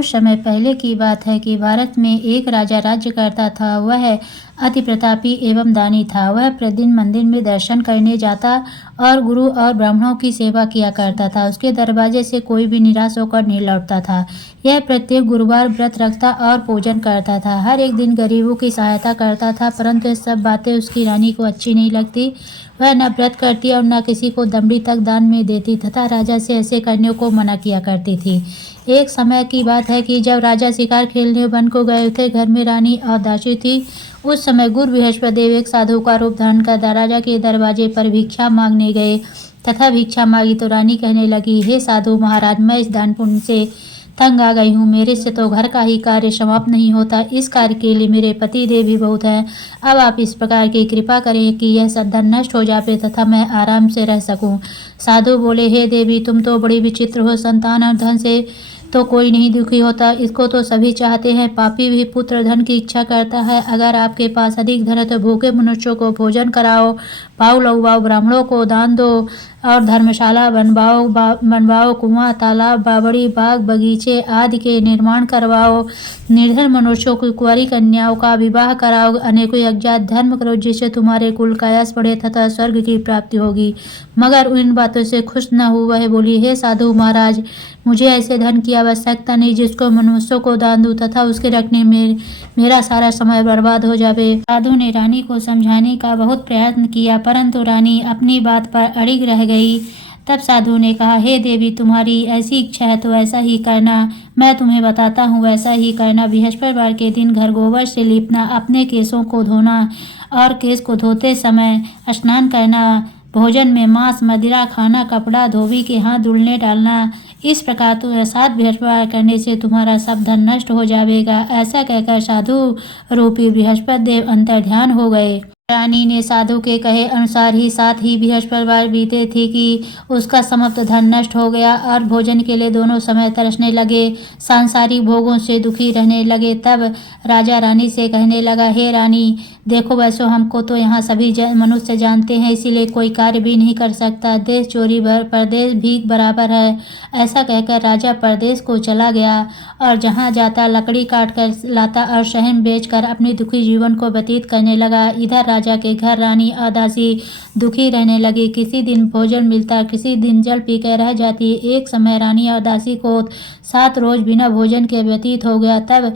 बहुत समय पहले की बात है कि भारत में एक राजा राज्य करता था। वह अति प्रतापी एवं दानी था। वह प्रतिदिन मंदिर में दर्शन करने जाता और गुरु और ब्राह्मणों की सेवा किया करता था। उसके दरवाजे से कोई भी निराश होकर नहीं लौटता था। यह प्रत्येक गुरुवार व्रत रखता और पूजन करता था। हर एक दिन गरीबों की सहायता करता था, परंतु ये सब बातें उसकी रानी को अच्छी नहीं लगती। वह न व्रत करती और न किसी को दमड़ी तक दान में देती तथा राजा से ऐसे करने को मना किया करती थी। एक समय की बात है कि जब राजा शिकार खेलने वन को गए थे, घर में रानी और दासी थी। उस समय गुरु बृहस्पति देव एक साधु का रूप धारण कर राजा के दरवाजे पर भिक्षा मांगने गए तथा भिक्षा मांगी तो रानी कहने लगी, हे साधु महाराज, मैं इस दान पुण्य से तंग आ गई हूँ। मेरे से तो घर का ही कार्य समाप्त नहीं होता। इस कार्य के लिए मेरे पति देव भी बहुत हैं। अब आप इस प्रकार की कृपा करें कि यह सब धन नष्ट हो जाए तथा मैं आराम से रह सकूं। साधु बोले, हे देवी, तुम तो बड़ी विचित्र हो। संतान और धन से तो कोई नहीं दुखी होता, इसको तो सभी चाहते हैं। पापी भी पुत्र धन की इच्छा करता है। अगर आपके पास अधिक धन है तो भूखे मनुष्यों को भोजन कराओ, पाव लगवाओ, ब्राह्मणों को दान दो और धर्मशाला बनवाओ, कुआं, तालाब, बावड़ी, बाग, बगीचे आदि के निर्माण करवाओ। निर्धन मनुष्यों की कुंवारी कन्याओं का विवाह कराओ। अनेकों यज्ञात धर्म करो, जिससे तुम्हारे कुल का यश बढ़े तथा स्वर्ग की प्राप्ति होगी। मगर इन बातों से खुश न हो वह बोली, हे साधु महाराज, मुझे ऐसे धन की आवश्यकता नहीं जिसको मनुष्यों को दान दूं तथा उसके रखने में मेरा सारा समय बर्बाद हो जावे। साधु ने रानी को समझाने का बहुत प्रयत्न किया, परंतु रानी अपनी बात पर अड़िग रह गई। तब साधु ने कहा, हे देवी, तुम्हारी ऐसी इच्छा है तो ऐसा ही करना। मैं तुम्हें बताता हूँ, वैसा ही करना। बृहस्पतिवार के दिन घर गोबर से लीपना, अपने केसों को धोना और केस को धोते समय स्नान करना, भोजन में मांस मदिरा खाना, कपड़ा धोबी के हाथ धुलने डालना। इस प्रकार तो 7 बृहस्पतिवार करने से तुम्हारा सब धन नष्ट हो जाएगा। ऐसा कहकर साधु रूपी बृहस्पति देव अंतर्ध्यान हो गए। रानी ने साधु के कहे अनुसार ही 7 ही बृहस्पतिवार बीते थे कि उसका समस्त धन नष्ट हो गया और भोजन के लिए दोनों समय तरसने लगे, सांसारिक भोगों से दुखी रहने लगे। तब राजा रानी से कहने लगा, हे रानी, देखो, वैसे हमको तो यहाँ सभी मनुष्य जानते हैं, इसीलिए कोई कार्य भी नहीं कर सकता। देश चोरी परदेश भीख बराबर है। ऐसा कहकर राजा परदेश को चला गया और जहाँ जाता लकड़ी काट कर लाता और शहर बेचकर अपने दुखी जीवन को व्यतीत करने लगा। इधर राजा के घर रानी और दासी दुखी रहने लगी। किसी दिन भोजन मिलता, किसी दिन जल पीकर रह जाती। एक समय रानी और दासी को 7 रोज बिना भोजन के व्यतीत हो गया। तब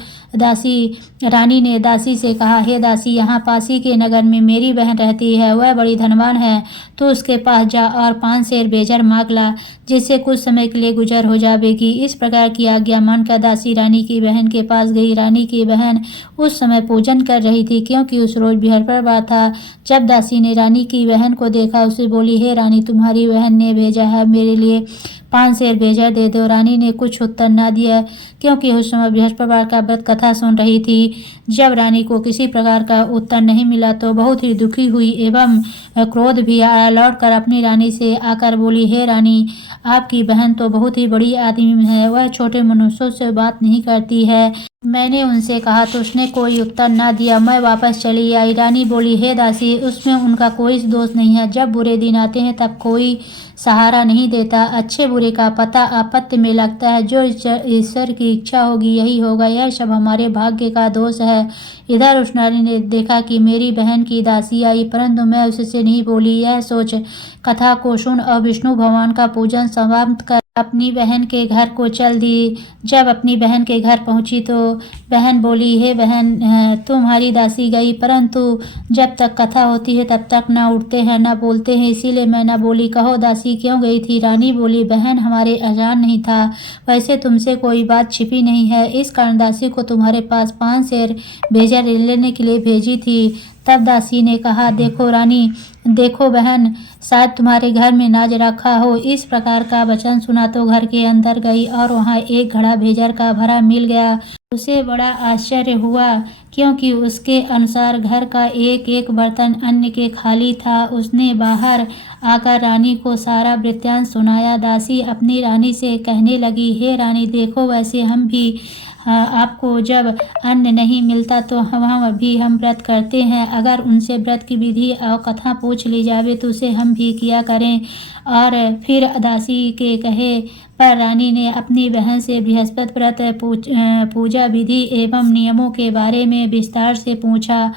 रानी ने दासी से कहा, हे दासी, यहाँ पासी के नगर में मेरी बहन रहती है। वह बड़ी धनवान है। तो उसके पास जा और 5 सेर बेजर मांग ला, जिससे कुछ समय के लिए गुजर हो जाएगी। इस प्रकार की आज्ञा मानकर दासी रानी की बहन के पास गई। रानी की बहन उस समय पूजन कर रही थी, क्योंकि उस रोज बृहस्पतिवार था। जब दासी ने रानी की बहन को देखा, उसे बोली, हे रानी, तुम्हारी बहन ने भेजा है, मेरे लिए 5 सेर बेजर दे दो। रानी ने कुछ उत्तर न दिया, क्योंकि उस समय बृहस्पतिवार का व्रत कथा सुन रही थी। जब रानी को किसी प्रकार का उत्तर नहीं मिला तो बहुत ही दुखी हुई एवं क्रोध भी आया। लौटकर अपनी रानी से आकर बोली, हे रानी, आपकी बहन तो बहुत ही बड़ी आदमी है। वह छोटे मनुष्यों से बात नहीं करती है। मैंने उनसे कहा तो उसने कोई उत्तर न दिया। मैं वापस चली आई। रानी बोली, हे दासी, उसमें उनका कोई दोष नहीं है। जब बुरे दिन आते हैं तब कोई सहारा नहीं देता। अच्छे बुरे का पता आपत्ति में लगता है। जो ईश्वर की इच्छा होगी यही होगा। यह सब हमारे भाग्य का दोष है। इधर उस नारी ने देखा कि मेरी बहन की दासी आई, परंतु मैं उससे नहीं बोली। यह सोच कथा को सुन और विष्णु भगवान का पूजन समाप्त कर अपनी बहन के घर को चल दी। जब अपनी बहन के घर पहुंची तो बहन बोली, हे बहन, तुम्हारी दासी गई, परंतु जब तक कथा होती है तब तक न उठते हैं न बोलते हैं, इसीलिए मैं न बोली। कहो दासी, क्यों गई थी? रानी बोली, बहन, हमारे अजान नहीं था। वैसे तुमसे कोई बात छिपी नहीं है, इस कारण दासी को तुम्हारे पास 5 सेर भेजा लेने के लिए भेजी थी। तब दासी ने कहा, देखो रानी, देखो बहन, शायद तुम्हारे घर में नाज रखा हो। इस प्रकार का वचन सुना तो घर के अंदर गई और वहाँ एक घड़ा भेजर का भरा मिल गया। उसे बड़ा आश्चर्य हुआ, क्योंकि उसके अनुसार घर का एक एक बर्तन अन्न के खाली था। उसने बाहर आकर रानी को सारा वृत्तांत सुनाया। दासी अपनी रानी से कहने लगी, हे रानी, देखो, वैसे हम भी आपको जब अन्न नहीं मिलता तो हम व्रत करते हैं। अगर उनसे व्रत की विधि और कथा पूछ ली जावे तो उसे हम भी किया करें। और फिर दासी के कहे पर रानी ने अपनी बहन से बृहस्पति व्रत पूजा विधि एवं नियमों के बारे में विस्तार से पूछा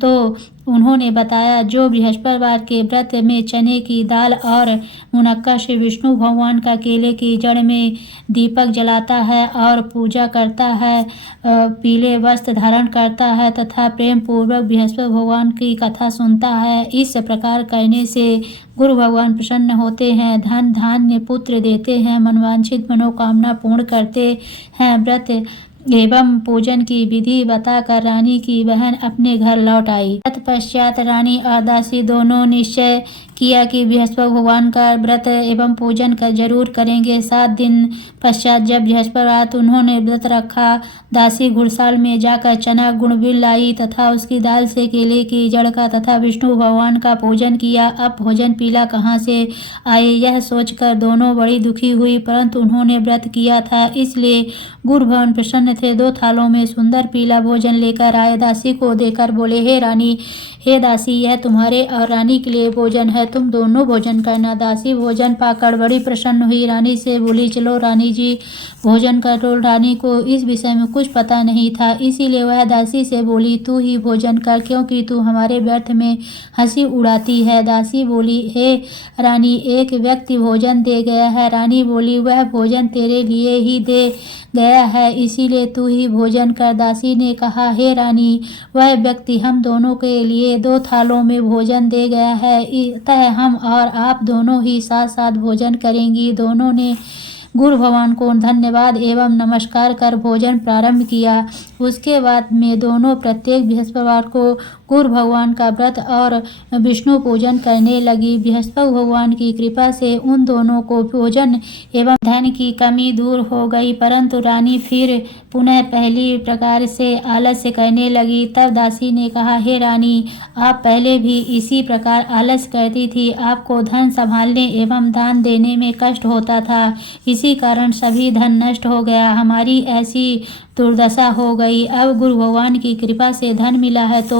तो उन्होंने बताया, जो बृहस्पतिवार के व्रत में चने की दाल और मुनक्का से विष्णु भगवान का केले की जड़ में दीपक जलाता है और पूजा करता है, पीले वस्त्र धारण करता है तथा प्रेम पूर्वक बृहस्पति भगवान की कथा सुनता है, इस प्रकार करने से गुरु भगवान प्रसन्न होते हैं, धन धान्य पुत्र देते हैं, मनवांछित मनोकामना पूर्ण करते हैं। व्रत एवं पूजन की विधि बताकर रानी की बहन अपने घर लौट आई। तत्पश्चात रानी और दासी दोनों निश्चय किया कि बृहस्पति भगवान का व्रत एवं पूजन का जरूर करेंगे। 7 दिन पश्चात जब बृहस्पतिवार उन्होंने व्रत रखा, दासी घुड़साल में जाकर चना गुड़बिल लाई तथा उसकी दाल से केले की जड़ का तथा विष्णु भगवान का पूजन किया। अब भोजन पीला कहाँ से आए, यह सोचकर दोनों बड़ी दुखी हुई, परंतु उन्होंने व्रत किया था इसलिए गुरु भगवान प्रसन्न थे। 2 थालों में सुंदर पीला भोजन लेकर आए, दासी को देकर बोले, हे रानी, हे दासी, यह तुम्हारे और रानी के लिए भोजन है, तुम दोनों भोजन करना। दासी भोजन पाकर बड़ी प्रसन्न हुई, रानी से बोली, चलो रानी जी भोजन करो। रानी को इस विषय में कुछ पता नहीं था, इसीलिए वह दासी से बोली, तू ही भोजन कर, क्योंकि तू हमारे व्यर्थ में हंसी उड़ाती है। दासी बोली, हे रानी, एक व्यक्ति भोजन दे गया है। रानी बोली, वह भोजन तेरे लिए ही दे गया है, इसीलिए तू ही भोजन कर। दासी ने कहा, हे रानी, वह व्यक्ति हम दोनों के लिए 2 थालों में भोजन दे गया है, अतः हम और आप दोनों ही साथ साथ भोजन करेंगी। दोनों ने गुरु भगवान को धन्यवाद एवं नमस्कार कर भोजन प्रारंभ किया। उसके बाद में दोनों प्रत्येक बृहस्पतिवार को गुरु भगवान का व्रत और विष्णु पूजन करने लगी। बृहस्पति भगवान की कृपा से उन दोनों को भोजन एवं धन की कमी दूर हो गई, परंतु रानी फिर पुनः पहली प्रकार से आलस्य करने लगी। तब दासी ने कहा, हे रानी, आप पहले भी इसी प्रकार आलस्य करती थी, आपको धन संभालने एवं दान देने में कष्ट होता था, इसी कारण सभी धन नष्ट हो गया, हमारी ऐसी दुर्दशा हो गई। अब गुरु भगवान की कृपा से धन मिला है तो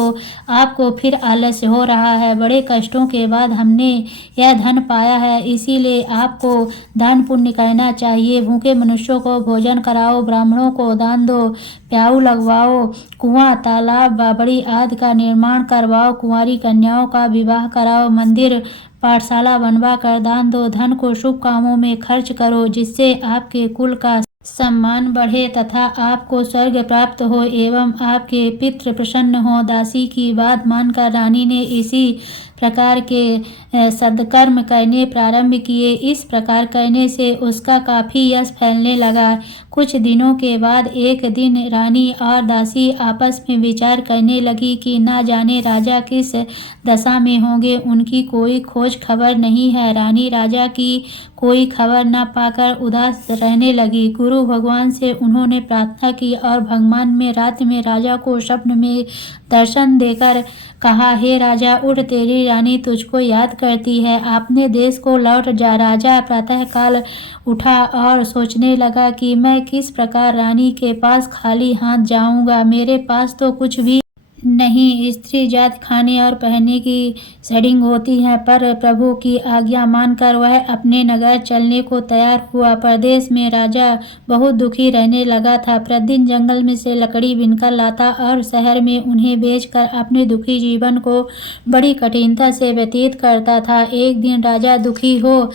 आपको फिर आलस्य हो रहा है। बड़े कष्टों के बाद हमने यह धन पाया है, इसीलिए आपको दान पुण्य करना चाहिए। भूखे मनुष्यों को भोजन कराओ, ब्राह्मणों को दान दो, प्याऊ लगवाओ, कुआं तालाब बावड़ी आदि का निर्माण करवाओ, कुंवारी कन्याओं का विवाह कराओ, मंदिर पाठशाला बनवा कर दान दो, धन को शुभ कामों में खर्च करो, जिससे आपके कुल का सम्मान बढ़े तथा आपको स्वर्ग प्राप्त हो एवं आपके पितृ प्रसन्न हो। दासी की बात मानकर रानी ने इसी प्रकार के सद्कर्म करने प्रारंभ किए। इस प्रकार करने से उसका काफ़ी यश फैलने लगा। कुछ दिनों के बाद एक दिन रानी और दासी आपस में विचार करने लगी कि ना जाने राजा किस दशा में होंगे, उनकी कोई खोज खबर नहीं है। रानी राजा की कोई खबर न पाकर उदास रहने लगी। गुरु भगवान से उन्होंने प्रार्थना की और भगवान में रात में राजा को स्वप्न में दर्शन देकर कहा, हे राजा, उठ, तेरी रानी तुझको याद करती है। आपने देश को लौट जा। राजा प्रातःकाल उठा और सोचने लगा कि मैं किस प्रकार रानी के पास खाली हाथ जाऊंगा, मेरे पास तो कुछ भी नहीं। स्त्री जात खाने और पहनने की सेटिंग होती है, पर प्रभु की आज्ञा मानकर वह अपने नगर चलने को तैयार हुआ। प्रदेश में राजा बहुत दुखी रहने लगा था, प्रतिदिन जंगल में से लकड़ी बिनकर लाता और शहर में उन्हें बेचकर अपने दुखी जीवन को बड़ी कठिनता से व्यतीत करता था। एक दिन राजा दुखी हो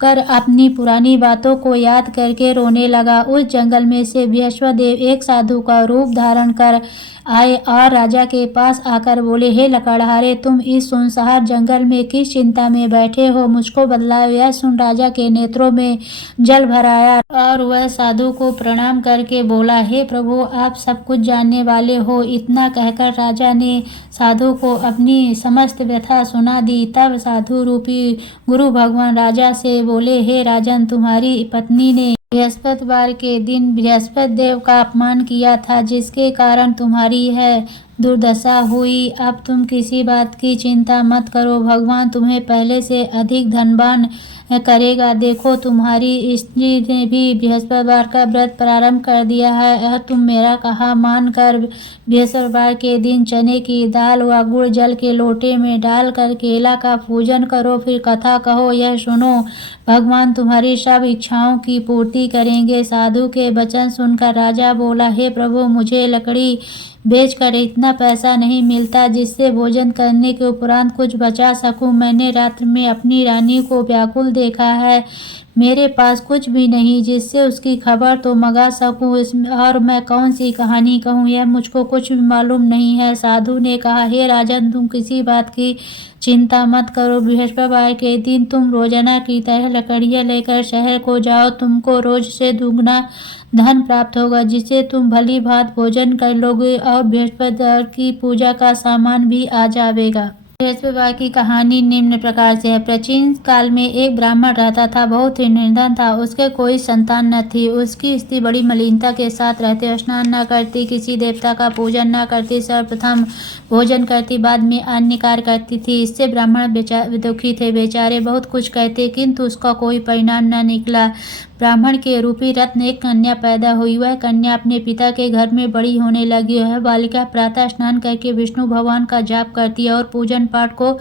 कर अपनी पुरानी बातों को याद करके रोने लगा। उस जंगल में से बृहस्पति देव एक साधु का रूप धारण कर आए और राजा के पास आकर बोले, हे लकड़हारे, तुम इस सुनसान जंगल में किस चिंता में बैठे हो, मुझको बतलाओ। यह सुन राजा के नेत्रों में जल भर आया और वह साधु को प्रणाम करके बोला, हे प्रभु, आप सब कुछ जानने वाले हो। इतना कहकर राजा ने साधु को अपनी समस्त व्यथा सुना दी। तब साधु रूपी गुरु भगवान राजा से बोले, हे राजन, तुम्हारी पत्नी ने बृहस्पतिवार के दिन बृहस्पति देव का अपमान किया था, जिसके कारण तुम्हारी है दुर्दशा हुई। अब तुम किसी बात की चिंता मत करो, भगवान तुम्हें पहले से अधिक धनवान करेगा। देखो, तुम्हारी स्त्री ने भी बृहस्पतिवार का व्रत प्रारंभ कर दिया है और तुम मेरा कहा मानकर बृहस्पतिवार के दिन चने की दाल व गुड़ जल के लोटे में डालकर केला का पूजन करो, फिर कथा कहो, यह सुनो, भगवान तुम्हारी सब इच्छाओं की पूर्ति करेंगे। साधु के वचन सुनकर राजा बोला, हे प्रभु, मुझे लकड़ी बेचकर इतना पैसा नहीं मिलता जिससे भोजन करने के उपरांत कुछ बचा सकूं। मैंने रात्र में अपनी रानी को व्याकुल देखा है, मेरे पास कुछ भी नहीं जिससे उसकी खबर तो मंगा सकूं। और मैं कौन सी कहानी कहूं, यह मुझको कुछ भी मालूम नहीं है। साधु ने कहा, हे राजन, तुम किसी बात की चिंता मत करो। बृहस्पतिवार के दिन तुम रोजाना की तरह लकड़ियां लेकर शहर को जाओ, तुमको रोज से दुगना धन प्राप्त होगा जिससे तुम भली भांति भोजन कर लोगे और बृहस्पतिवार की पूजा का सामान भी आ जाएगा। बृहस्पतिवार की कहानी निम्न प्रकार से है। प्राचीन काल में एक ब्राह्मण रहता था, बहुत ही निर्धन था, उसके कोई संतान न थी। उसकी स्त्री बड़ी मलिनता के साथ रहती, स्नान न करती, किसी देवता का पूजन न करती, सर्वप्रथम भोजन करती, बाद में अन्य कार्य करती थी। इससे ब्राह्मण दुखी थे, बेचारे बहुत कुछ कहते किंतु उसका कोई परिणाम न निकला। ब्राह्मण के रूपी रत्न एक कन्या पैदा हुई। वह कन्या अपने पिता के घर में बड़ी होने लगी। वह बालिका प्रातः स्नान करके विष्णु भगवान का जाप करती और पूजन पाठ को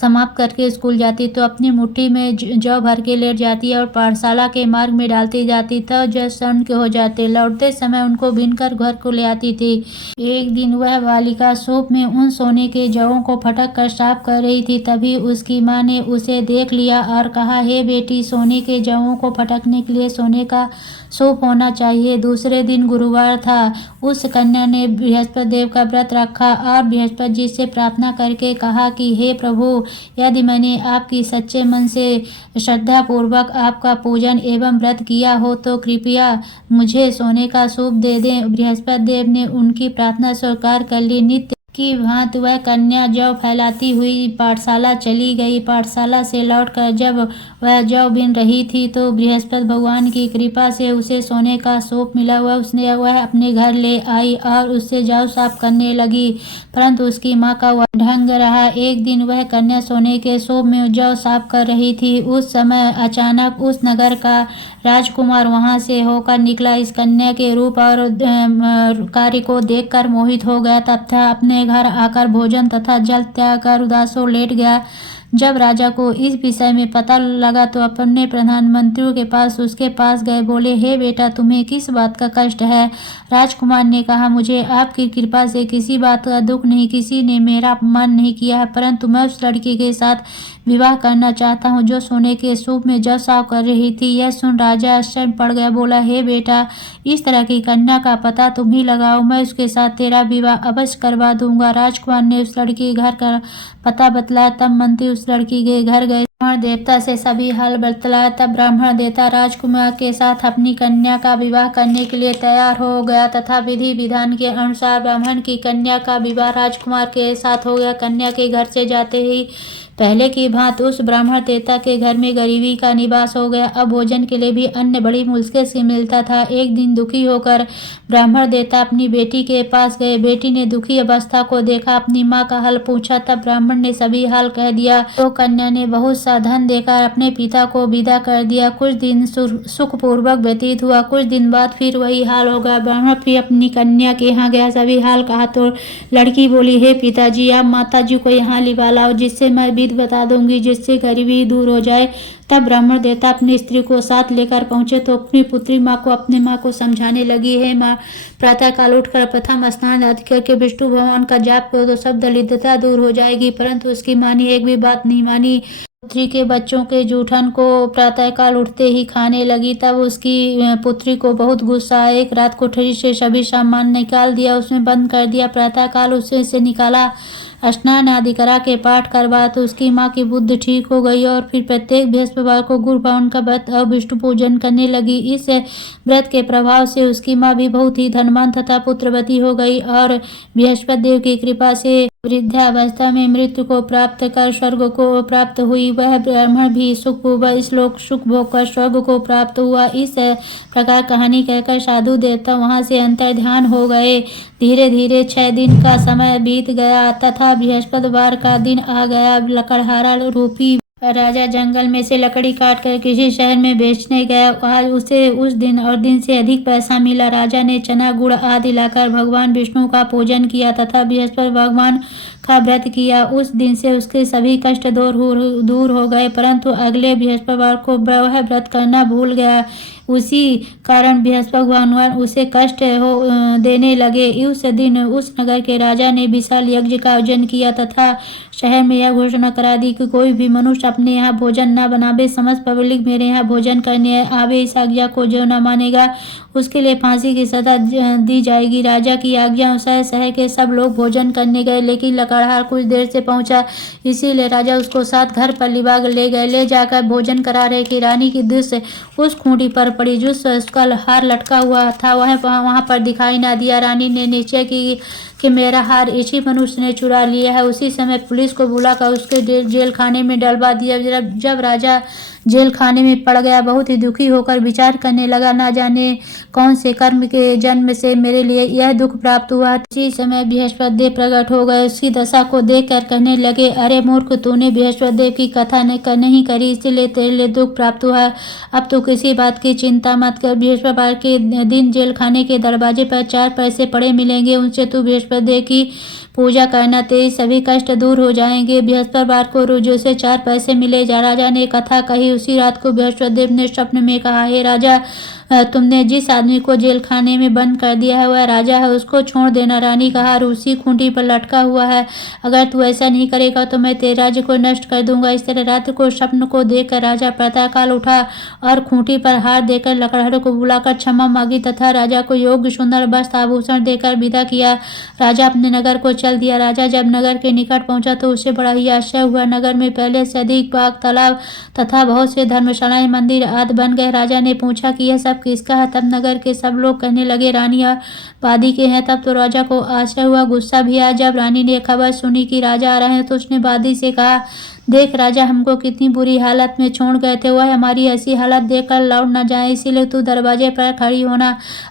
समाप्त करके स्कूल जाती तो अपनी मुट्ठी में जौ भर के लेट जाती और पाठशाला के मार्ग में डालती जाती तो जौ स्वर्ण के हो जाते। लौटते समय उनको बीनकर घर को ले आती थी। एक दिन वह बालिका सूप में उन सोने के जौओं को फटक कर साफ कर रही थी, तभी उसकी माँ ने उसे देख लिया और कहा, हे बेटी, सोने के जौओं को फटकने के लिए सोने का सूप होना चाहिए। दूसरे दिन गुरुवार था। उस कन्या ने बृहस्पति देव का व्रत रखा और बृहस्पति जी से प्रार्थना करके कहा कि हे प्रभु, यदि मैंने आपकी सच्चे मन से श्रद्धा पूर्वक आपका पूजन एवं व्रत किया हो तो कृपया मुझे सोने का सूप दे दें। बृहस्पति देव ने उनकी प्रार्थना स्वीकार कर ली। नित्य की भांति वह कन्या जौ फैलाती हुई पाठशाला चली गई। पाठशाला से लौटकर जब वह जौ बीन रही थी तो बृहस्पति भगवान की कृपा से उसे सोने का सूप मिला। वह अपने घर ले आई और उससे जौ साफ करने लगी, परंतु उसकी माँ का वह ढंग रहा। एक दिन वह कन्या सोने के सूप में जौ साफ कर रही थी। उस समय अचानक उस नगर का राजकुमार वहां से होकर निकला। इस कन्या के रूप और कार्य को देखकर मोहित हो गया तथा अपने घर आकर भोजन तथा जल त्याग कर उदास हो लेट गया। जब राजा को इस विषय में पता लगा तो अपने प्रधानमंत्रियों के पास उसके पास गए, बोले, हे बेटा, तुम्हें किस बात का कष्ट है? राजकुमार ने कहा, मुझे आपकी कृपा से किसी बात का दुख नहीं, किसी ने मेरा अपमान नहीं किया है, परंतु मैं उस लड़की के साथ विवाह करना चाहता हूँ जो सोने के सूप में जौ साफ कर रही थी। यह सुन राजा आश्चर्य पड़ गया, बोला, हे बेटा, इस तरह की कन्या का पता तुम ही लगाओ, मैं उसके साथ तेरा विवाह अवश्य करवा दूंगा। राजकुमार ने उस लड़की के घर का पता बतलाया। तब मंत्री उस लड़की के घर गए, ब्राह्मण देवता से सभी हाल बतलाया। तब ब्राह्मण देवता राजकुमार के साथ अपनी कन्या का विवाह करने के लिए तैयार हो गया तथा विधि विधान के अनुसार ब्राह्मण की कन्या का विवाह राजकुमार के साथ हो गया। कन्या के घर से जाते ही पहले की भांति उस ब्राह्मण देवता के घर में गरीबी का निवास हो गया। अब भोजन के लिए भी अन्न बड़ी मुश्किल से मिलता था। एक दिन दुखी होकर ब्राह्मण देवता अपनी बेटी के पास गए। बेटी ने दुखी अवस्था को देखा, अपनी माँ का हाल पूछा, तब ब्राह्मण ने सभी हाल कह दिया। तो कन्या ने बहुत सा धन देकर अपने पिता को विदा कर दिया। कुछ दिन सुखपूर्वक व्यतीत हुआ। कुछ दिन बाद फिर वही हाल हो गया। ब्राह्मण फिर अपनी कन्या के यहाँ गया, सभी हाल कहा तो लड़की बोली, हे पिताजी, आप माताजी को यहाँ लिवा लाओ जिससे मैं बता दूंगी, जिससे गरीबी दूर हो जाए। तब ब्राह्मण देवता अपनी स्त्री को साथ लेकर पहुंचे तो अपनी पुत्री माँ को अपने माँ को समझाने लगी, है माँ, प्रातः काल उठकर प्रथम स्नान आदि करके विष्णु भगवान का जाप करो तो सब दरिद्रता दूर हो जाएगी। परंतु उसकी माँ ने एक भी बात नहीं मानी। पुत्री के बच्चों के जूठन को प्रातः काल उठते ही खाने लगी। तब उसकी पुत्री को बहुत गुस्सा आया। एक रात कोठरी से सभी सामान निकाल दिया, उसमें बंद कर दिया। प्रातः काल उसे निकाला, स्नान आदि करा के पाठ करवाया तो उसकी माँ की बुद्धि ठीक हो गई और फिर प्रत्येक बृहस्पतिवार को गुरु भगवान का व्रत और विष्णु पूजन करने लगी। इस व्रत के प्रभाव से उसकी माँ भी बहुत ही धनवान तथा पुत्रवती हो गई और बृहस्पति देव की कृपा से वृद्धावस्था में मृत्यु को प्राप्त कर स्वर्ग को प्राप्त हुई। वह ब्राह्मण भी इस लोक सुख भोग कर स्वर्ग को प्राप्त हुआ। इस प्रकार कहानी कहकर साधु देवता वहां से अंतर ध्यान हो गए। धीरे धीरे 6 दिन का समय बीत गया तथा बृहस्पतिवार का दिन आ गया। लकड़हारा रूपी राजा जंगल में से लकड़ी काट कर किसी शहर में बेचने गया। आज उसे उस दिन और दिन से अधिक पैसा मिला। राजा ने चना गुड़ आदि लाकर भगवान विष्णु का पूजन किया तथा बृहस्पति भगवान का व्रत किया। उस दिन से उसके सभी कष्ट दूर हो गए, परंतु अगले बृहस्पतिवार को वह व्रत करना भूल गया। उसी कारण बृहस्पति भगवान उसे कष्ट देने लगे। उस दिन उस नगर के राजा ने विशाल यज्ञ का आयोजन किया तथा शहर में यह घोषणा करा दी कि कोई भी मनुष्य अपने यहाँ भोजन न बनावे, समस्त पब्लिक मेरे यहाँ भोजन करने आवे। इस आज्ञा को जो न मानेगा उसके लिए फांसी की सजा दी जाएगी। राजा की आज्ञा अनुसार शहर के सब लोग भोजन करने गए, लेकिन लकड़हार कुछ देर से पहुंचा, इसीलिए राजा उसको साथ घर पर लिबाग ले गए। ले जाकर भोजन करा रहे कि रानी की दृष्टि उस खूंटी पर पड़ी जो उसका हार लटका हुआ था। वह वहां पर दिखाई ना दिया। रानी ने निश्चय की कि मेरा हार इसी मनुष्य ने चुरा लिया है। उसी समय पुलिस को बुलाकर उसके जेल खाने में डलवा दिया। जब राजा जेल खाने में पड़ गया, बहुत ही दुखी होकर विचार करने लगा, ना जाने कौन से कर्म के जन्म से मेरे लिए यह दुख प्राप्त हुआ। इसी समय बृहस्पति देव प्रकट हो गए। उसकी दशा को देखकर कहने लगे, अरे मूर्ख, तूने बृहस्पति देव की कथा नहीं करी, इसलिए तेरे लिए दुख प्राप्त हुआ। अब तो किसी बात की चिंता मत कर। बृहस्पतिवार के दिन जेल खाने के दरवाजे पर 4 पैसे पड़े मिलेंगे, उनसे तू बृहस्पति देव की पूजा करना, तेरे सभी कष्ट दूर हो जाएंगे। बृहस्पतिवार को रोज से 4 पैसे मिले। राजा ने कथा कही। उसी रात को बृहस्पति देव ने स्वप्न में कहा, हे राजा, तुमने जिस आदमी को जेल खाने में बंद कर दिया है वह राजा है, उसको छोड़ देना। रानी का हार उसी खूंटी पर लटका हुआ है, अगर तू ऐसा नहीं करेगा तो मैं तेरे राज्य को नष्ट कर दूंगा। इस तरह रात को स्वप्न को देखकर राजा प्रातःकाल उठा और खूंटी पर हार देकर लकड़हारों को बुलाकर क्षमा मांगी तथा राजा को योग्य सुंदर वस्त्र आभूषण देकर विदा किया। राजा अपने नगर को चल दिया। राजा जब नगर के निकट पहुंचा तो उसे बड़ा ही आश्चर्य हुआ। नगर में पहले से अधिक बाग, तालाब तथा बहुत से धर्मशालाएं, मंदिर आदि बन गए। राजा ने पूछा कि यह सब किसका है? तब नगर के सब लोग कहने लगे, रानी और वादी के हैं। तब तो राजा को आश्चर्य हुआ, गुस्सा भी आया। जब रानी ने खबर सुनी कि राजा आ रहे हैं तो उसने वादी से कहा, देख राजा, हमको कितनी बुरी हालत में छोड़ गए थे, वह हमारी ऐसी हालत देखकर लौट न जाए, इसीलिए तू दरवाजे पर खड़ी होना।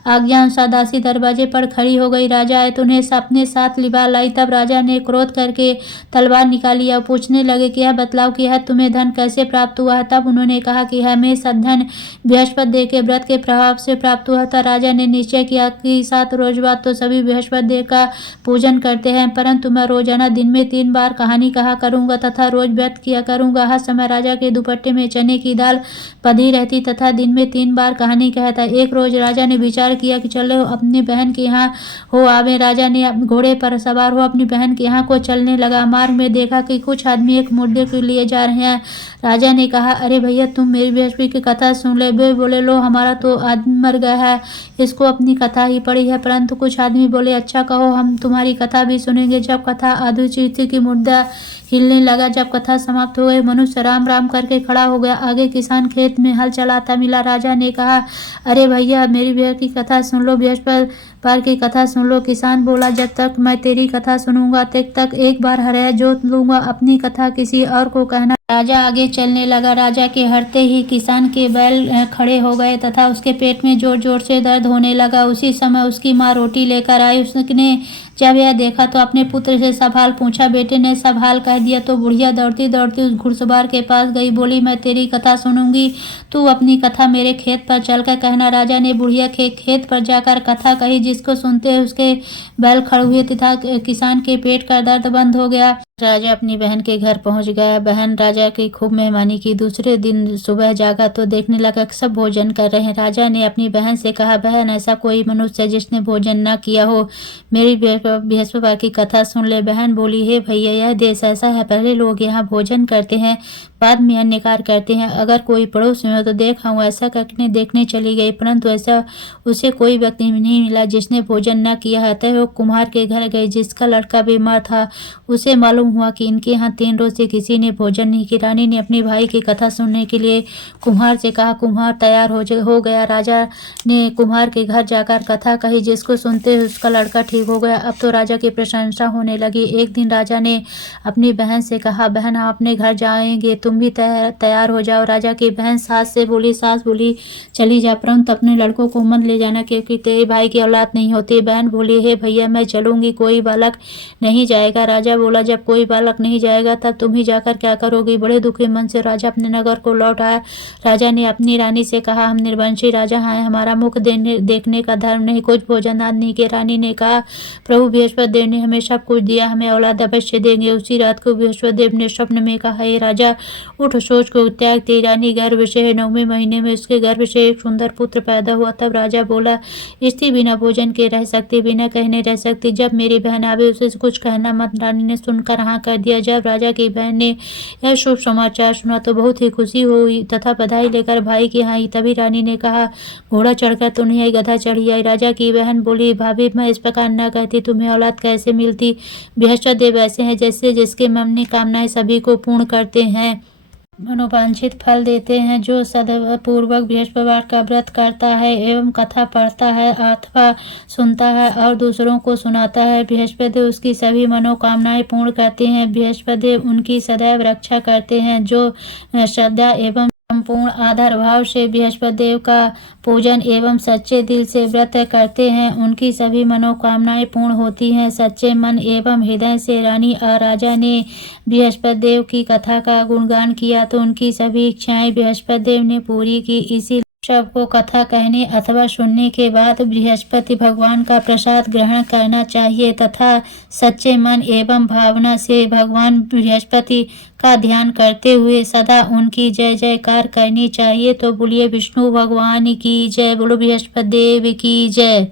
आज्ञा अनुसार दासी दरवाजे पर खड़ी हो गई। राजा आए तो उन्हें अपने साथ लिबा लाई। तब राजा ने क्रोध करके तलवार निकाली और पूछने लगे कि यह बतलाओ कि यह तुम्हें धन कैसे प्राप्त हुआ है? तब उन्होंने कहा कि हमें सब धन बृहस्पति देव के व्रत के प्रभाव से प्राप्त हुआ था। राजा ने निश्चय किया कि 7 रोज बाद तो सभी बृहस्पति देव का पूजन करते हैं, परंतु मैं रोजाना दिन में 3 बार कहानी कहा करूंगा तथा रोज किया करूंगा। हर समय राजा के दुपट्टे में चने की दाल बंधी रहती तथा दिन में 3 बार कहानी कहता। एक रोज राजा ने विचार किया कि चलो अपनी बहन के यहाँ हो आवे। राजा ने घोड़े पर सवार हो अपनी बहन के यहाँ को चलने लगा। मार्ग में देखा कि कुछ आदमी एक मुर्दे को लिए जा रहे हैं। राजा ने कहा, अरे भैया, तुम मेरी बृहस्पति की कथा सुन ले। वे बोले, लो, हमारा तो आदमी मर गया है, इसको अपनी कथा ही पड़ी है। परंतु कुछ आदमी बोले, अच्छा कहो, हम तुम्हारी कथा भी सुनेंगे। जब कथा आधी थी कि मुर्दा हिलने लगा। जब कथा समाप्त हो गई, मनुष्य राम राम करके खड़ा हो गया। आगे किसान खेत में हल चलाता मिला। राजा ने कहा, अरे भैया, मेरी बृहस्पति की कथा सुन लो, बृहस्पतिवार की कथा सुन लो। किसान बोला, जब तक मैं तेरी कथा सुनूंगा तब तक एक बार हरया जोत लूंगा, अपनी कथा किसी और को कहना। राजा आगे चलने लगा। राजा के हरते ही किसान के बैल खड़े हो गए तथा उसके पेट में जोर जोर से दर्द होने लगा। उसी समय उसकी माँ रोटी लेकर आई। उसने जब यह देखा तो अपने पुत्र से सब हाल पूछा। बेटे ने सब हाल कह दिया तो बुढ़िया दौड़ती दौड़ती उस घुड़सवार के पास गई। बोली, मैं तेरी कथा सुनूंगी, तू अपनी कथा मेरे खेत पर चलकर कहना। राजा ने बुढ़िया के खेत पर जाकर कथा कही, जिसको सुनते उसके बैल खड़े हुए तथा किसान के पेट का दर्द बंद हो गया। राजा अपनी बहन के घर पहुंच गया। बहन राजा की खूब मेहमानी की। दूसरे दिन सुबह जागा तो देखने लगा सब भोजन कर रहे हैं। राजा ने अपनी बहन से कहा, बहन, ऐसा कोई मनुष्य है जिसने भोजन न किया हो, मेरी बृहस्पतिवार की कथा सुन ले। बहन बोली, हे भैया, यह देश ऐसा है, पहले लोग यहाँ भोजन करते हैं, बाद में अन्य कार्य करते हैं। अगर कोई पड़ोस में हो तो देखा हूँ, ऐसा करके देखने चली गई, परंतु ऐसा उसे कोई व्यक्ति नहीं मिला जिसने भोजन न किया है। अतः वो कुम्हार के घर गई, जिसका लड़का बीमार था। उसे मालूम हुआ कि इनके यहाँ 3 रोज से किसी ने भोजन नहीं किया। रानी ने अपने भाई की कथा सुनने के लिए कुम्हार से कहा। कुम्हार तैयार हो गया। राजा ने कुम्हार के घर जाकर कथा कही, जिसको सुनते उसका लड़का ठीक हो गया। अब तो राजा की प्रशंसा होने लगी। एक दिन राजा ने अपनी बहन से कहा, बहन, हम अपने घर जाएंगे, तुम भी तैयार हो जाओ। राजा की बहन सास बोली, चली जा, परंतु अपने लड़कों को मत ले जाना, क्योंकि तेरे भाई की औलाद नहीं होती। बहन बोली, हे भैया, मैं चलूंगी, कोई बालक नहीं जाएगा। राजा बोला, जब कोई कोई बालक नहीं जाएगा, तब तुम ही जाकर क्या करोगी। बड़े दुखी मन से राजा अपने नगर को लौट आया। राजा ने अपनी रानी से कहा, हम निर्वंशी राजा हैं, हमारा मुख देखने का धर्म नहीं, कुछ भोजन आदि नहीं के। रानी ने कहा, प्रभु बृहस्पति देव ने हमें सब कुछ दिया, हमें औलाद अवश्य देंगे। उसी रात को बृहस्पति देव ने स्वप्न में कहा, हे राजा उठ, सोच को त्याग, तेरी रानी गर्भ से है। 9वें महीने में उसके गर्भ से एक सुंदर पुत्र पैदा हुआ। तब राजा बोला, स्त्री बिना भोजन के रह सकती, बिना कहने रह सकती, जब मेरी बहन आवे उसे कुछ कहना मत। रानी ने सुनकर हाँ कर दिया। जब राजा की बहन ने यह शुभ समाचार सुना तो बहुत ही खुशी हुई तथा बधाई लेकर भाई की यहाँ आई। तभी रानी ने कहा, घोड़ा चढ़कर तो नहीं आई, गधा चढ़ी आई। राजा की बहन बोली, भाभी मैं इस प्रकार न कहती, तुम्हें औलाद कैसे मिलती। बृहस्पति देव ऐसे हैं जैसे जिसके मन की कामनाएं सभी को पूर्ण करते हैं, मनोवांछित फल देते हैं। जो सदपूर्वक बृहस्पतिवार का व्रत करता है एवं कथा पढ़ता है अथवा सुनता है और दूसरों को सुनाता है, बृहस्पति देव उसकी सभी मनोकामनाएं पूर्ण करते हैं। बृहस्पति देव उनकी सदैव रक्षा करते हैं। जो श्रद्धा एवं संपूर्ण आदर भाव से बृहस्पति देव का पूजन एवं सच्चे दिल से व्रत करते हैं, उनकी सभी मनोकामनाएं पूर्ण होती हैं। सच्चे मन एवं हृदय से रानी और राजा ने बृहस्पति देव की कथा का गुणगान किया तो उनकी सभी इच्छाएं बृहस्पति देव ने पूरी की। इसी सबको कथा कहने अथवा सुनने के बाद बृहस्पति भगवान का प्रसाद ग्रहण करना चाहिए तथा सच्चे मन एवं भावना से भगवान बृहस्पति का ध्यान करते हुए सदा उनकी जय जयकार करनी चाहिए। तो बोलिए विष्णु भगवान की जय, बोलो बृहस्पति देव की जय।